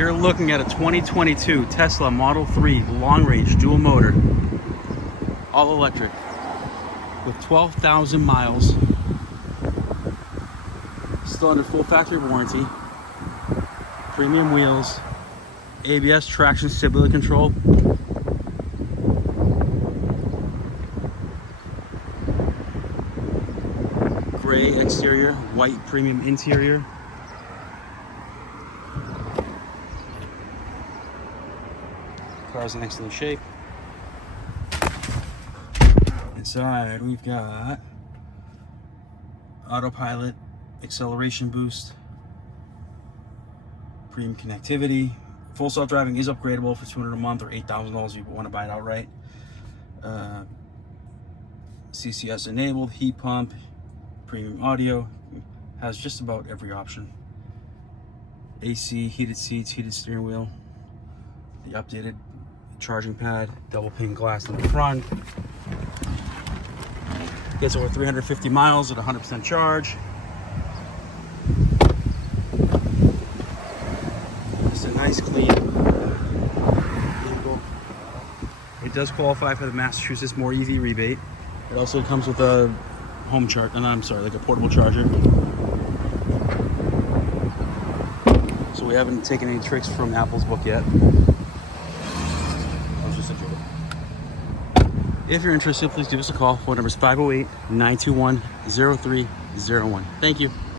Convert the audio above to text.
You're looking at a 2022 Tesla Model 3 long-range dual motor, all electric, with 12,000 miles, still under full factory warranty, premium wheels, ABS traction stability control, gray exterior, white premium interior. Car's in excellent shape. Inside we've got Autopilot, acceleration boost, premium connectivity. Full self-driving is upgradable for $200 a month or $8,000 if you want to buy it outright. CCS enabled, heat pump, premium audio, has just about every option. AC, heated seats, heated steering wheel, the updated charging pad, double pane glass in the front. Gets over 350 miles at 100% charge. It's a nice, clean vehicle. It does qualify for the Massachusetts Mor-EV Rebate. It also comes with a home charge, like a portable charger. So we haven't taken any tricks from Apple's book yet. If you're interested, please give us a call. Phone number is 508-921-0301. Thank you.